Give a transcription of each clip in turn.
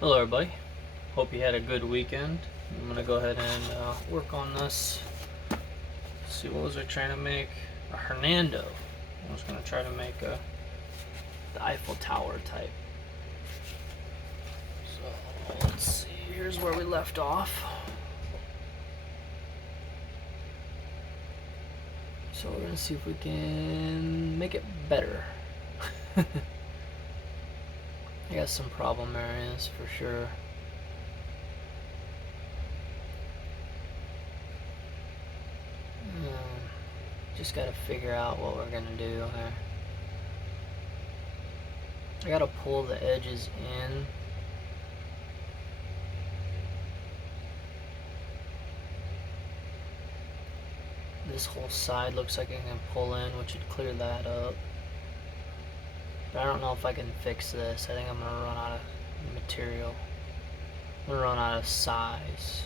Hello everybody, hope you had a good weekend. I'm going to go ahead and work on this. Let's see, what was I trying to make? A Hernando. I was going to try to make the Eiffel Tower type. So let's see, here's where we left off. So we're going to see if we can make it better. I got some problem areas for sure. Just gotta figure out what we're gonna do here. I gotta pull the edges in. This whole side looks like I can pull in, which would clear that up. But I don't know if I can fix this. I think I'm gonna run out of material. I'm gonna run out of size.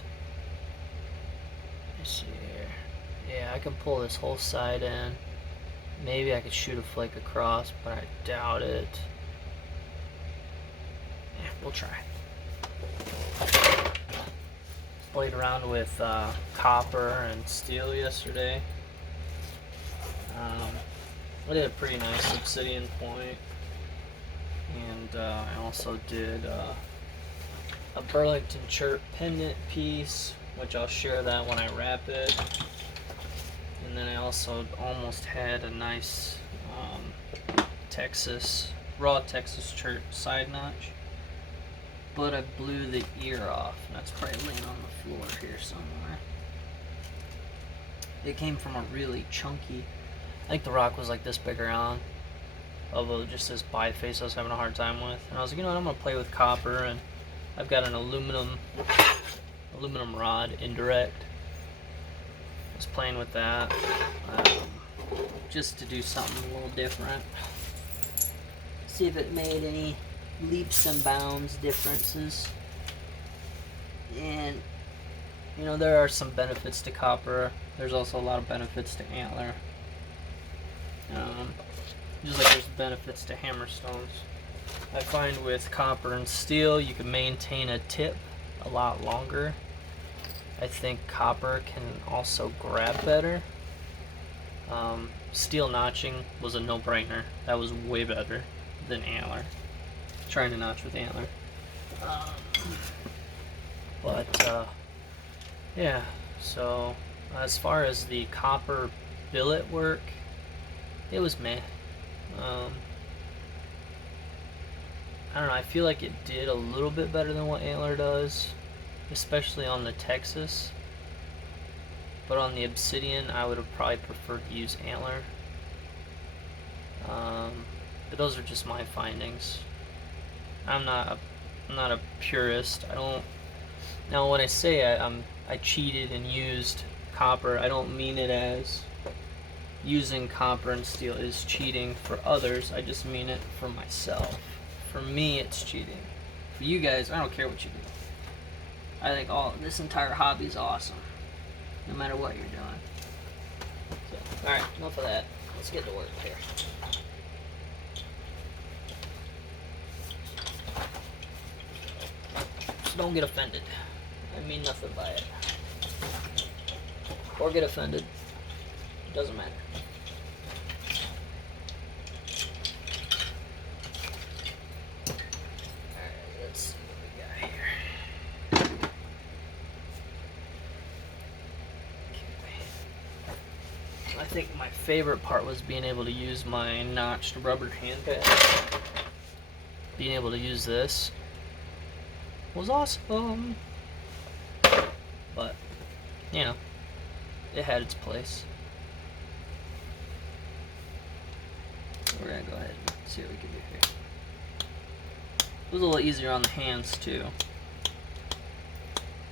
Let's see here. Yeah, I can pull this whole side in. Maybe I could shoot a flake across, but I doubt it. Yeah, we'll try. Played around with copper and steel yesterday. I did a pretty nice obsidian point, and I also did a Burlington chirp pendant piece, which I'll share that when I wrap it. And then I also almost had a nice raw Texas chirp side notch, but I blew the ear off, and that's probably laying on the floor here somewhere. It came from a really chunky, I think the rock was like this big around, although just this biface I was having a hard time with. And I was like, you know what, I'm going to play with copper, and I've got an aluminum rod indirect. I was playing with that just to do something a little different. See if it made any leaps and bounds differences. And you know, there are some benefits to copper. There's also a lot of benefits to antler. Just like there's benefits to hammerstones. I find with copper and steel you can maintain a tip a lot longer. I think copper can also grab better. Steel notching was a no-brainer. That was way better than antler. Trying to notch with antler. Yeah, so as far as the copper billet work, it was meh. I don't know, I feel like it did a little bit better than what antler does, especially on the Texas. But on the obsidian, I would have probably preferred to use antler. But those are just my findings. I'm not a purist. I don't. Now, when I say I cheated and used copper, I don't mean it as using copper and steel is cheating for others. I just mean it for myself. For me, it's cheating. For you guys, I don't care what you do. I think this entire hobby is awesome, no matter what you're doing. So, all right, enough of that. Let's get to work here. So don't get offended. I mean nothing by it. Or get offended. It doesn't matter. Alright, let's see what we got here. Okay. I think my favorite part was being able to use my notched rubber hand pad. Being able to use this was awesome. But, you know, it had its place. We're gonna go ahead and see what we can do here. It was a little easier on the hands too,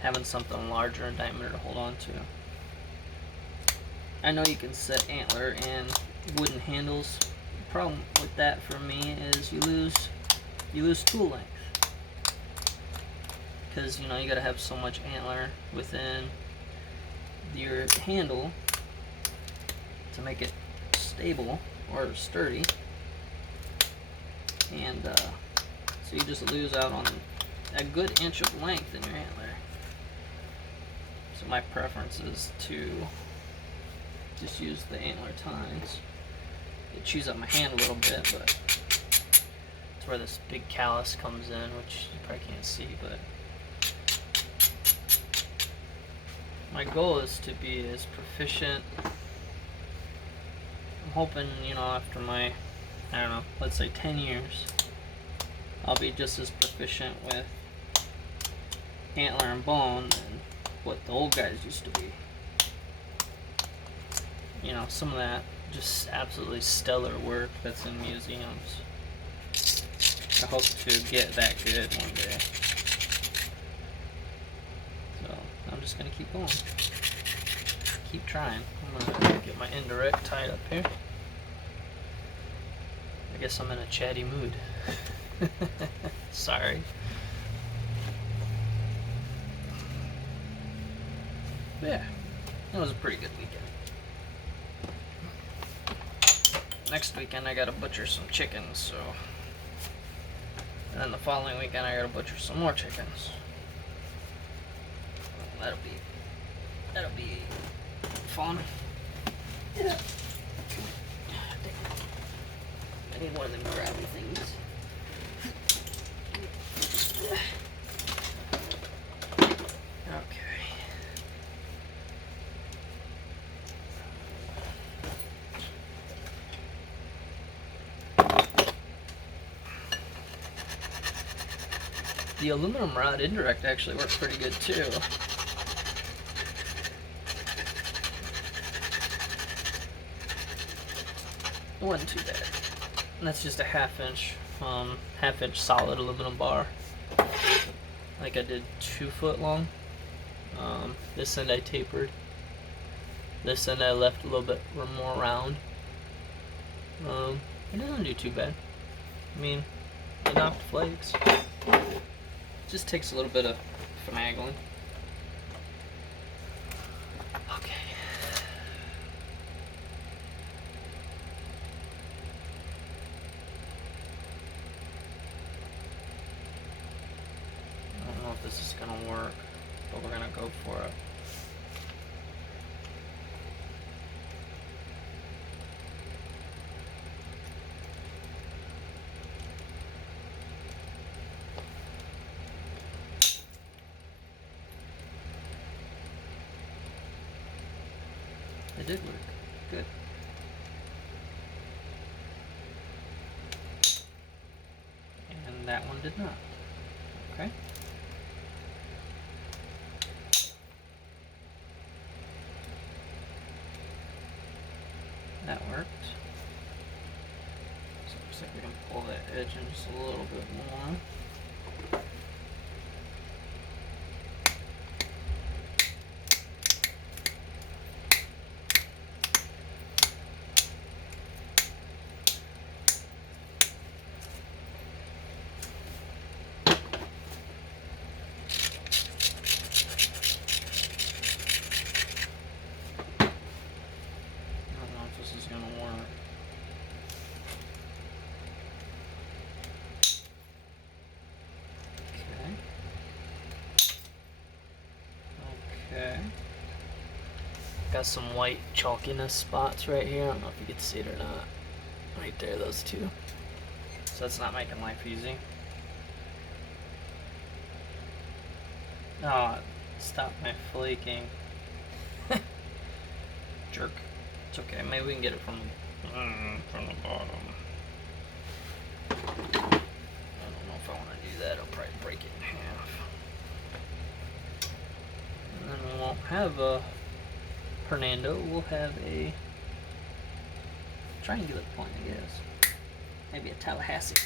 having something larger in diameter to hold on to. I know you can set antler and wooden handles. The problem with that for me is you lose tool length. Because, you know, you gotta have so much antler within your handle to make it stable or sturdy, and so you just lose out on a good inch of length in your antler. So my preference is to just use the antler tines. It chews up my hand a little bit, but it's where this big callus comes in, which you probably can't see, but my goal is to be as proficient. I'm hoping, you know, after my, I don't know, let's say 10 years, I'll be just as proficient with antler and bone than what the old guys used to be. You know, some of that just absolutely stellar work that's in museums. I hope to get that good one day. So I'm just gonna keep going. Keep trying. I'm gonna get my indirect tied up here. I guess I'm in a chatty mood. Sorry. Yeah, that was a pretty good weekend. Next weekend I gotta butcher some chickens, so. And then the following weekend I gotta butcher some more chickens. That'll be fun. Yeah. I need one of them grabby things. Okay. The aluminum rod indirect actually works pretty good too. It wasn't too bad. And that's just a half inch solid aluminum bar. Like I did 2 foot long. This end I tapered. This end I left a little bit more round. It doesn't do too bad. I mean, enough flakes. Just takes a little bit of finagling. Okay. I don't know if this is gonna work, but we're gonna go for it. It did work. Good. And that one did not. Okay. That worked. So it looks like we can pull that edge in just a little bit more. Okay. Got some white chalkiness spots right here. I don't know if you can see it or not. Right there, those two. So that's not making life easy. Oh, stop my flaking. Jerk. It's okay. Maybe we can get it from the bottom. I don't know if I want to do that. I'll probably break it in half. And then we won't have a Hernando. We'll have a triangular point, I guess. Maybe a Tallahassee.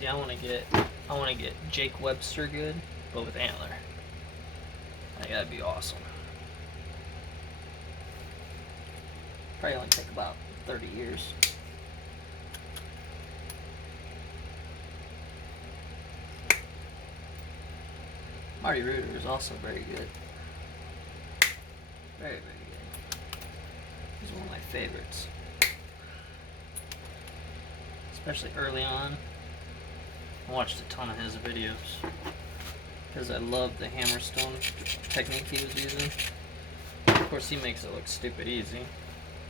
See, I want to get Jake Webster good, but with antler. I think that'd be awesome. Probably only take about 30 years. Marty Reuter is also very good. Very, very good. He's one of my favorites. Especially early on. I watched a ton of his videos because I love the hammerstone technique he was using. Of course, he makes it look stupid easy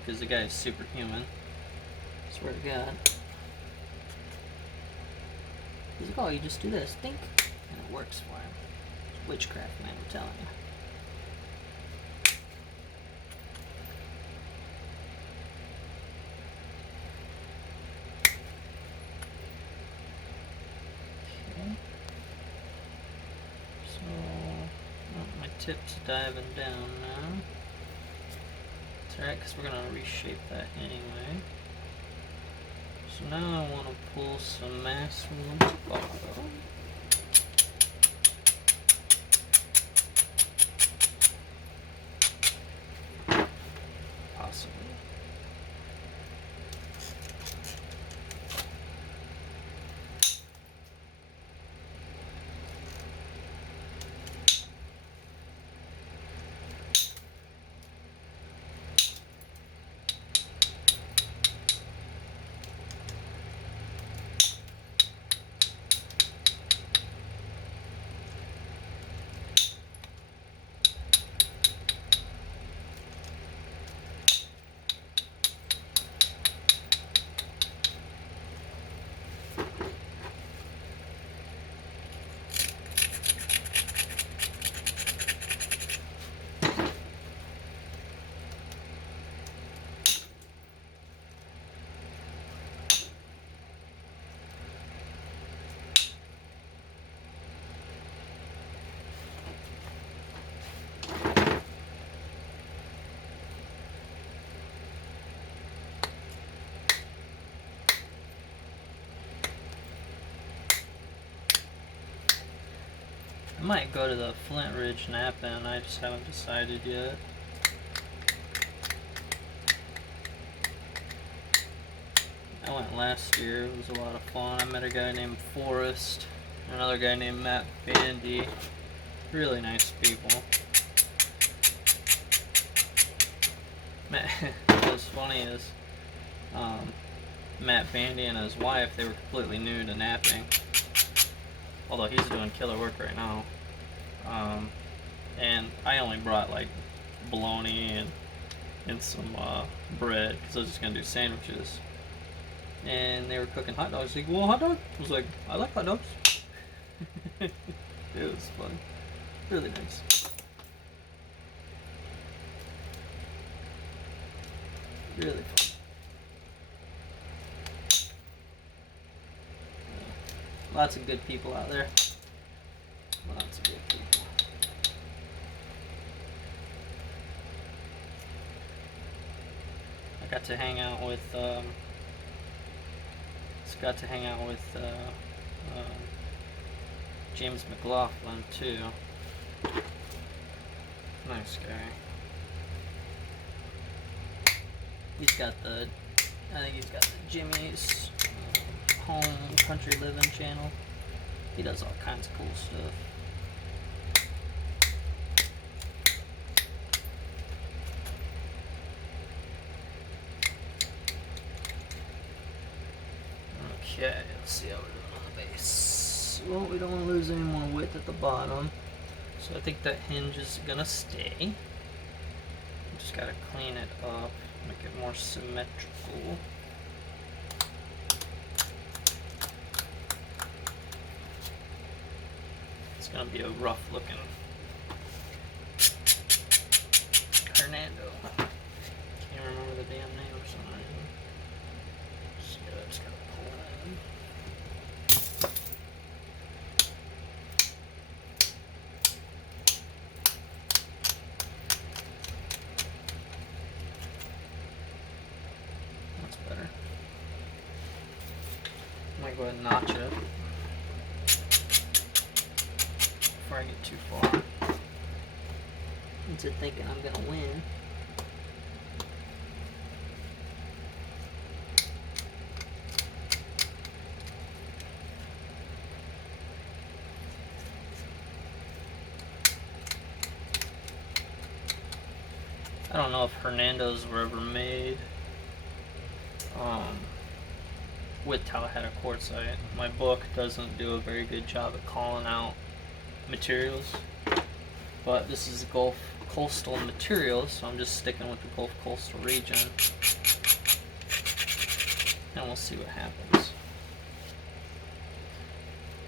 because the guy is superhuman. Swear to God. He's like, oh, you just do this, think, and it works for him. It's witchcraft, man, I'm telling you. Tips diving down now. It's alright because we're going to reshape that anyway. So now I want to pull some mass from the bottom. Possibly. I might go to the Flint Ridge Napa, and I just haven't decided yet. I went last year, it was a lot of fun. I met a guy named Forrest, another guy named Matt Bandy. Really nice people. What's funny is Matt Bandy and his wife, they were completely new to napping. Although he's doing killer work right now. And I only brought like bologna and some bread because I was just going to do sandwiches. And they were cooking hot dogs. Like, well, hot dog? I was like, I like hot dogs. It was fun. Really nice. Really fun. Lots of good people out there. Lots of good people. I got to hang out with James McLaughlin too. Nice guy. I think he's got the Jimmy's Home Country Living channel. He does all kinds of cool stuff. Okay, let's see how we're doing on the base. Well, we don't want to lose any more width at the bottom, so I think that hinge is gonna stay. Just gotta clean it up, make it more symmetrical. It's gonna be a rough looking Hernando. Can't remember the damn name for some reason. Just gotta pull it in. might go ahead and notch it before I get too far into thinking I'm gonna win. I don't know if Hernando's were ever made with Tallahata quartzite. My book doesn't do a very good job at calling out materials, but this is Gulf coastal materials, so I'm just sticking with the Gulf coastal region, and we'll see what happens.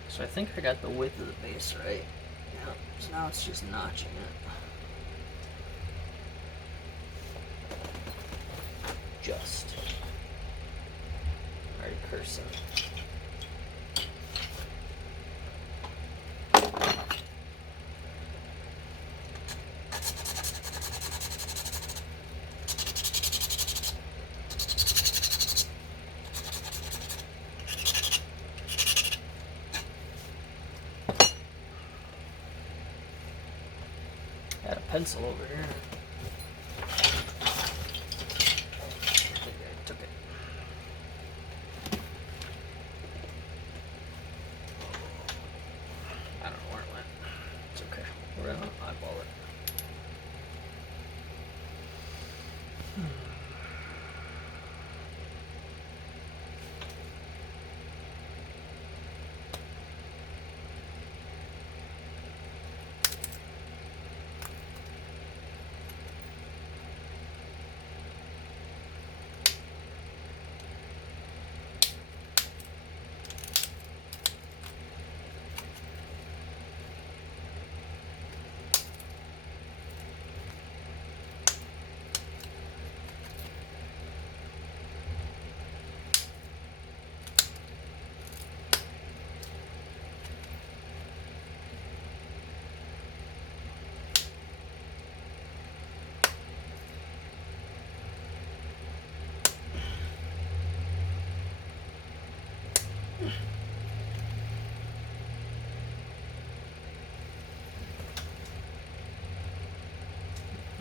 So I think I got the width of the base right. Yeah, so now it's just notching it. Just. Already cursing. Got a pencil over here. Eyeball it.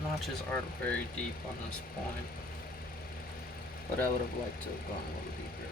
Notches aren't very deep on this point, but I would have liked to have gone a little deeper.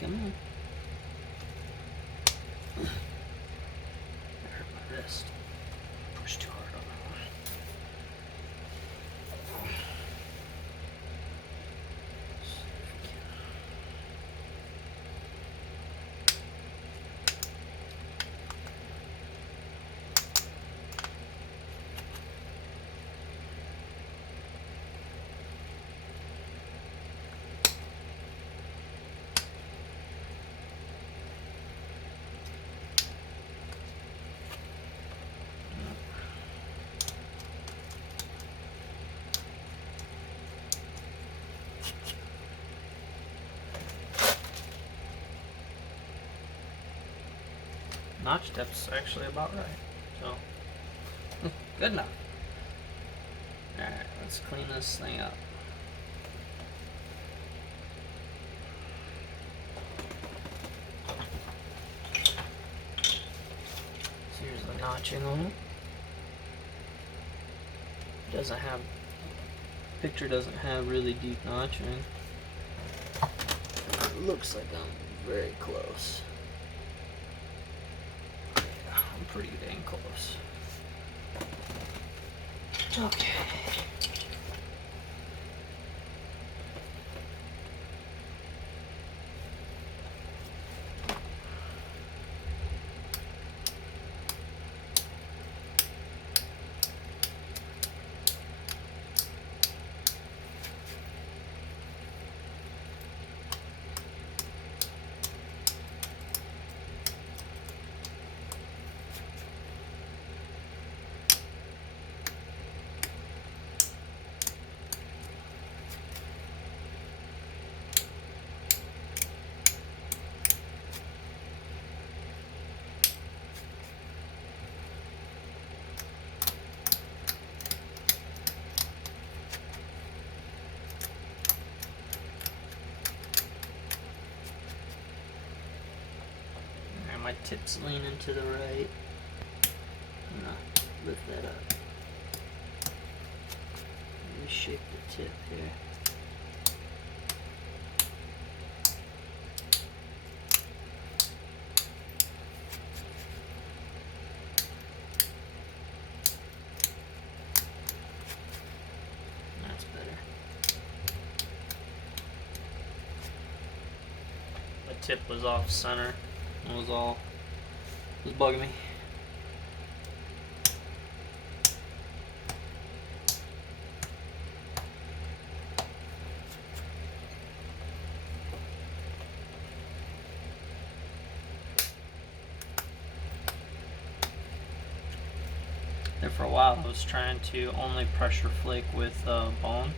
Come on. That hurt my wrist. Pushed too hard on that one. Notch depth's actually about right, so good enough. Alright, let's clean this thing up. notching on it. Doesn't have, picture doesn't have really deep notching. It looks like I'm very close. Yeah, I'm pretty dang close. Okay. My tip's leaning to the right. I'm gonna lift that up. Reshape the tip here. That's better. My tip was off center. It was bugging me. There for a while I was trying to only pressure flake with bone,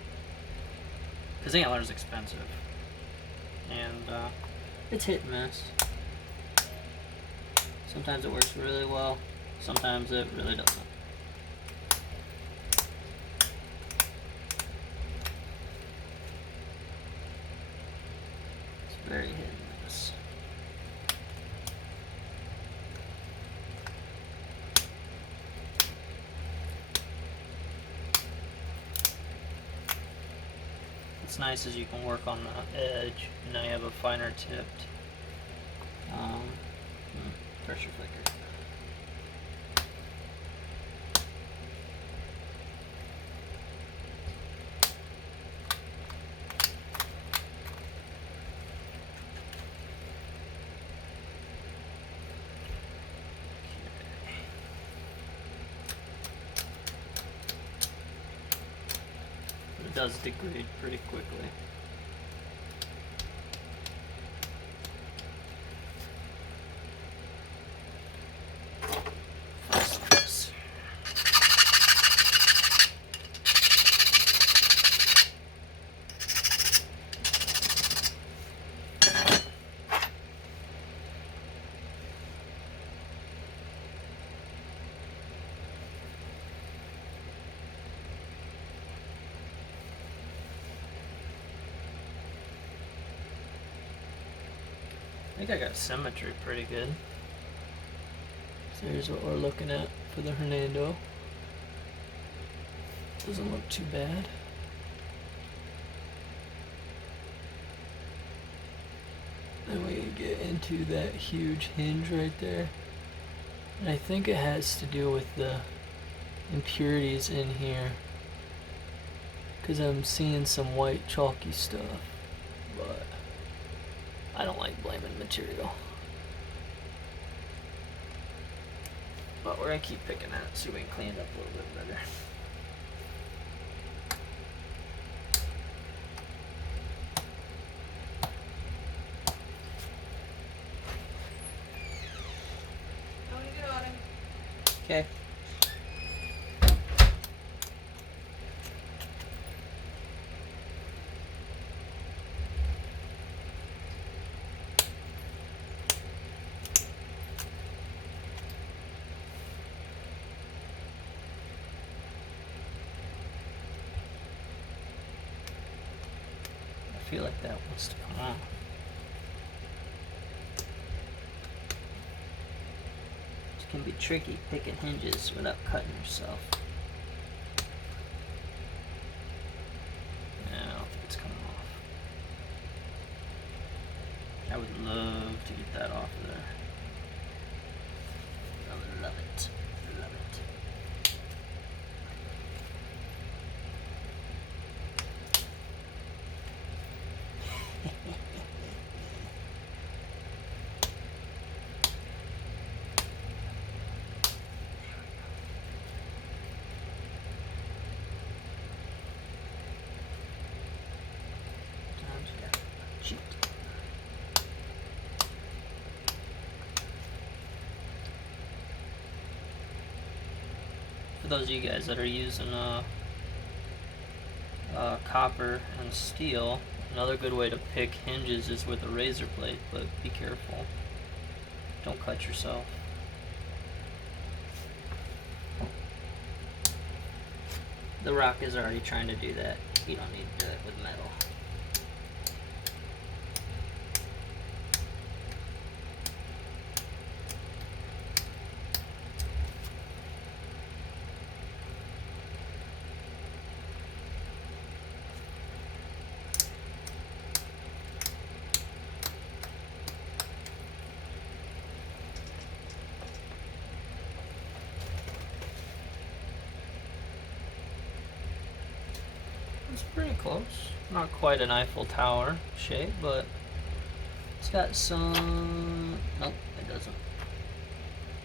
because antler's expensive, and it's hit and miss. Sometimes it works really well, sometimes it really doesn't. It's very hit and miss. What's nice is you can work on the edge, and now you have a finer tipped pressure flicker. It does degrade pretty quickly. I think I got symmetry pretty good. So here's what we're looking at for the Hernando. Doesn't look too bad. Then we get into that huge hinge right there. And I think it has to do with the impurities in here, because I'm seeing some white chalky stuff, but I don't like blaming material. But we're gonna keep picking at it, see if we can clean it up a little bit better. Okay. I feel like that wants to come off. can be tricky picking hinges without cutting yourself. I don't think it's coming off. I would love to get that off of there. I would love it. Love it. For those of you guys that are using copper and steel, another good way to pick hinges is with a razor blade, but be careful. Don't cut yourself. The rock is already trying to do that. You don't need to do it with metal. It's pretty close. Not quite an Eiffel Tower shape, but it's got some... Nope, it doesn't.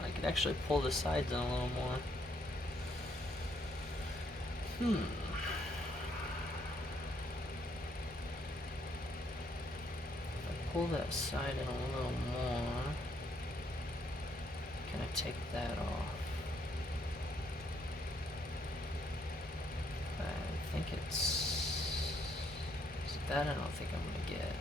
I could actually pull the sides in a little more. If I pull that side in a little more, can I take that off? I think it's that. I don't think I'm gonna get.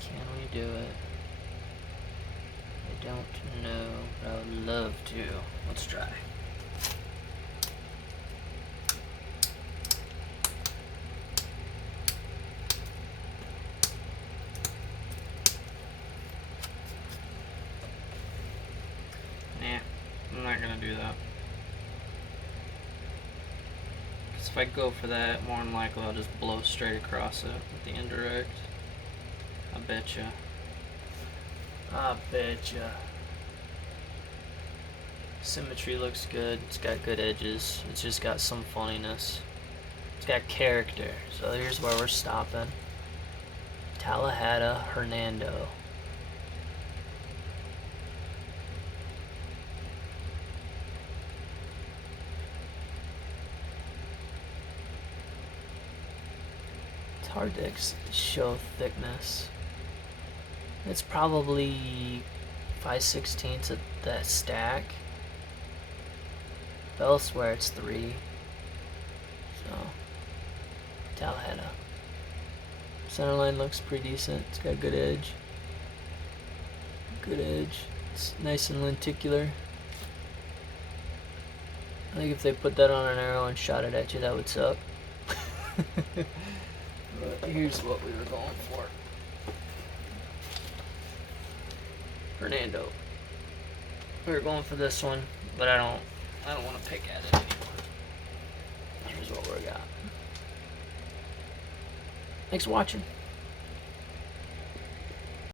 Can we do it? I don't know, but I would love to. Let's try. I'm not gonna do that. Because if I go for that, more than likely I'll just blow straight across it with the indirect. I betcha. I betcha. Symmetry looks good. It's got good edges. It's just got some funniness. It's got character. So here's where we're stopping. Tallahata, Hernando. It's hard to show thickness. It's probably 5/16 of that stack. But elsewhere it's 3. So, Tallahata. Centerline looks pretty decent. It's got good edge. Good edge. It's nice and lenticular. I think if they put that on an arrow and shot it at you, that would suck. But here's what we were going for. Hernando. We were going for this one, but I don't want to pick at it anymore. Here's what we got. Thanks for watching.